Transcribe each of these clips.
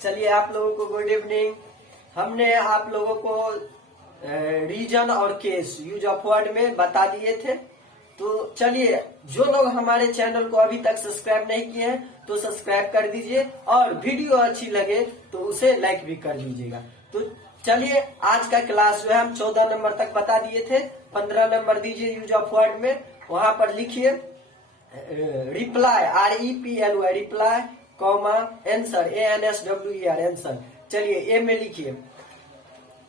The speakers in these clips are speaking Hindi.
चलिए आप लोगों को गुड इवनिंग। हमने आप लोगों को रीजन और केस यूज ऑफ वर्ड में बता दिए थे। तो चलिए, जो लोग हमारे चैनल को अभी तक सब्सक्राइब नहीं किए हैं तो सब्सक्राइब कर दीजिए और वीडियो अच्छी लगे तो उसे लाइक भी कर दीजिएगा। तो चलिए, आज का क्लास जो है हम 14 नंबर तक बता दिए थे। 15 नंबर दीजिए यूज ऑफ वर्ड में। वहां पर लिखिए reply, REPLY reply, comma answer, ANSWER answer. चलिए ए में लिखिए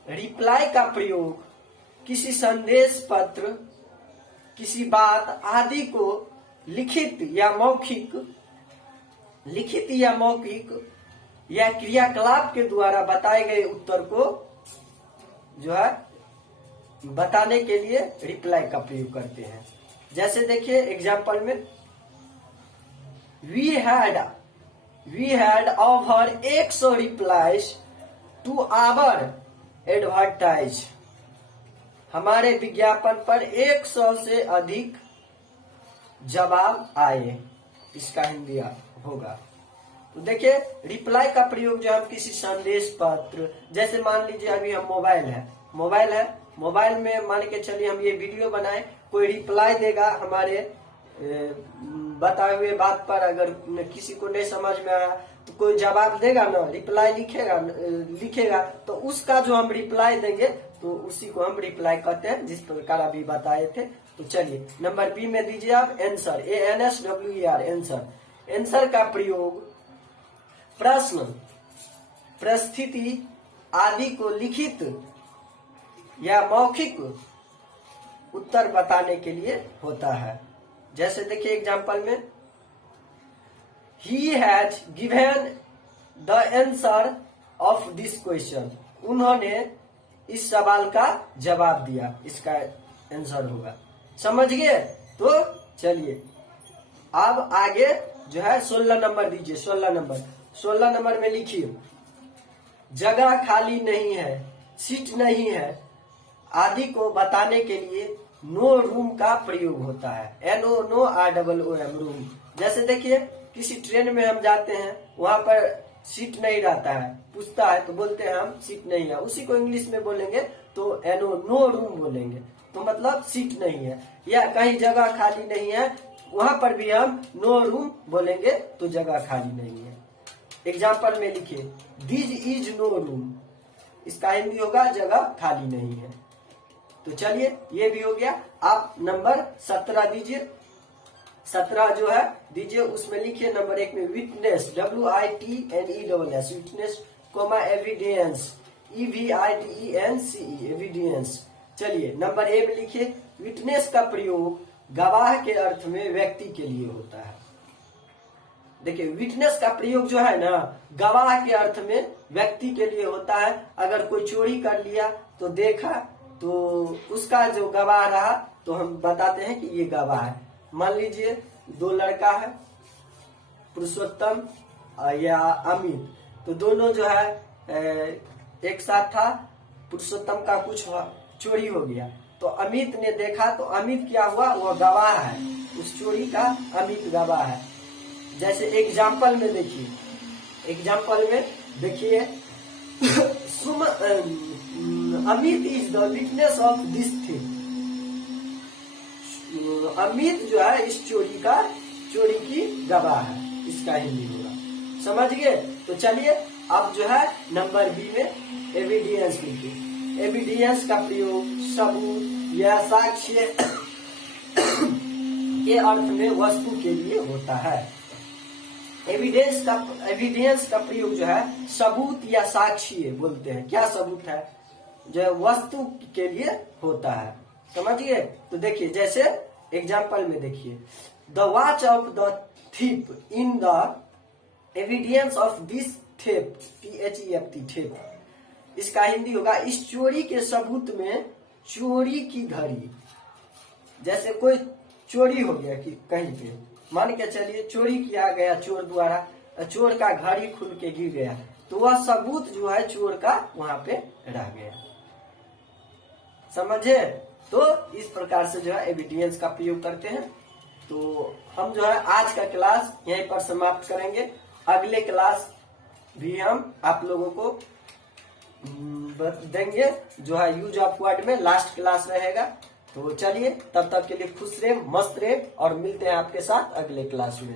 रिप्लाई का प्रयोग किसी संदेश पत्र, किसी बात आदि को लिखित या मौखिक या क्रियाकलाप के द्वारा बताए गए उत्तर को जो है बताने के लिए रिप्लाई का प्रयोग करते हैं। जैसे देखिए एग्जाम्पल में, we had over 100 replies to our advertise. हमारे विज्ञापन पर 100 से अधिक जवाब आए। इसका हिंदी होगा। तो देखिए रिप्लाई का प्रयोग जो हम किसी संदेश पत्र, जैसे मान लीजिए अभी हम मोबाइल में मान के चलिए हम ये वीडियो बनाए, कोई रिप्लाई देगा हमारे बताए हुए बात पर। अगर किसी को नहीं समझ में आया तो कोई जवाब देगा ना, रिप्लाई लिखेगा तो उसका जो हम रिप्लाई देंगे तो उसी को हम रिप्लाई कहते हैं, जिस प्रकार अभी बताए थे। तो चलिए नंबर बी में दीजिए आप आंसर, ANSWER आंसर। आंसर का प्रयोग प्रश्न, परिस्थिति आदि को लिखित या मौखिक उत्तर बताने के लिए होता है। जैसे देखिए एग्जाम्पल में, he has given the answer of this question. उन्होंने इस सवाल का जवाब दिया, इसका आंसर होगा। समझ गए? तो चलिए अब आगे जो है 16 नंबर दीजिए। 16 नंबर में लिखिए जगह खाली नहीं है, सीट नहीं है आदि को बताने के लिए नो रूम का प्रयोग होता है। NOROOM room. जैसे देखिए किसी ट्रेन में हम जाते हैं, वहां पर सीट नहीं रहता है, पूछता है तो बोलते हैं हम सीट नहीं है। उसी को इंग्लिश में बोलेंगे तो नो रूम बोलेंगे, तो मतलब सीट नहीं है। या कहीं जगह खाली नहीं है, वहां पर भी हम नो रूम बोलेंगे तो जगह खाली नहीं है। एग्जाम्पल में लिखिए दिस इज नो रूम। इसका हिंदी होगा जगह खाली नहीं है। तो चलिए ये भी हो गया। आप नंबर 17 दीजिए। 17 जो है दीजिए, उसमें लिखिए नंबर 1 में witness, WITNESS witness, comma evidence, EVIDENCE evidence. चलिए नंबर ए में लिखिए विटनेस का प्रयोग गवाह के अर्थ में व्यक्ति के लिए होता है। देखिए विटनेस का प्रयोग जो है ना, गवाह के अर्थ में व्यक्ति के लिए होता है। अगर कोई चोरी कर लिया तो देखा तो उसका जो गवाह रहा तो हम बताते हैं कि ये गवाह है। मान लीजिए 2 लड़का है, पुरुषोत्तम या अमित, तो दोनों जो है एक साथ था। पुरुषोत्तम का कुछ चोरी हो गया तो अमित ने देखा, तो अमित क्या हुआ, वह गवाह है, उस चोरी का अमित गवाह है। जैसे एग्जाम्पल में देखिए Amit is the witness of this thing. Amit जो है इस चोरी की गवाह है। इसका हिंदी होगा। समझ गए? तो चलिए अब जो है नंबर बी में एविडेंस लिखिए। एविडेंस का प्रयोग सबूत या साक्ष्य के अर्थ में वस्तु के लिए होता है। एविडेंस का प्रयोग जो है सबूत या साक्ष्य बोलते हैं। क्या सबूत है, जो वस्तु के लिए होता है। समझिए? तो देखिए जैसे एग्जाम्पल में देखिए the watch of the thief in the evidence of this theft, THEFT theft. इसका हिंदी होगा इस चोरी के सबूत में चोरी की घड़ी। जैसे कोई चोरी हो गया कि कहीं पे, मान के चलिए चोरी किया गया चोर द्वारा, चोर का घड़ी खुल के गिर गया, तो वह सबूत जो है चोर का वहां पे रह गया। समझे? तो इस प्रकार से जो है एविडेंस का प्रयोग करते हैं। तो हम जो है आज का क्लास यहीं पर समाप्त करेंगे। अगले क्लास भी हम आप लोगों को देंगे, जो है यूज ऑफ वर्ड में लास्ट क्लास रहेगा। तो चलिए, तब तक के लिए खुश रहे, मस्त रहे, और मिलते हैं आपके साथ अगले क्लास में।